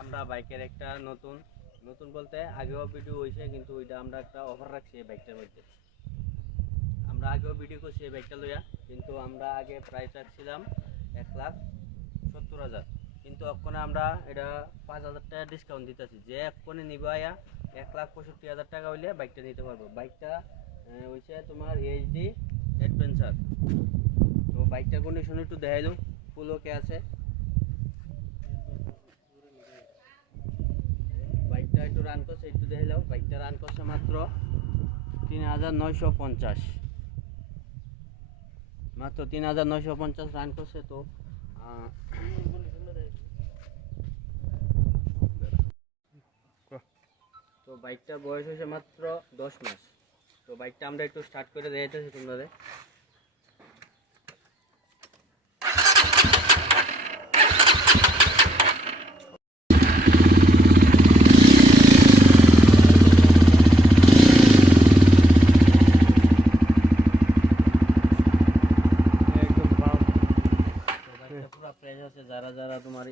আমরা বাইকের একটা নতুন নতুন বলতে আগেও ভিডিও হয়েছে, কিন্তু ওইটা আমরা একটা অফার রাখছি এই বাইকটার মধ্যে। আমরা আগেও ভিডিও করছি এই বাইকটা লইয়া, কিন্তু আমরা আগে প্রাইস রাখছিলাম 1,70,000, কিন্তু এক্ষণে আমরা এটা 5,000 টাকা ডিসকাউন্ট দিতেছি। যে এক্ষণে নিবে আয়া 1,65,000 টাকা হইলে বাইকটা নিতে পারবো। বাইকটা হয়েছে তোমার এইচডি অ্যাডভেঞ্চার। তো বাইকটার কন্ডিশন একটু দেখাইলো, ফুল ওকে আছে। বাইকটা একটু রান করছে, একটু দেখাইলাম। বাইকটা রান করছে মাত্র 3,950, মাত্র 3,950 রান করছে। তো বাইকটার বয়স হয়েছে মাত্র 10 মাস। তো বাইকটা আমরা একটু স্টার্ট করে দেখাইতেছি তোমাদের। পুরো ফ্রেশ আছে, যারা যারা তোমার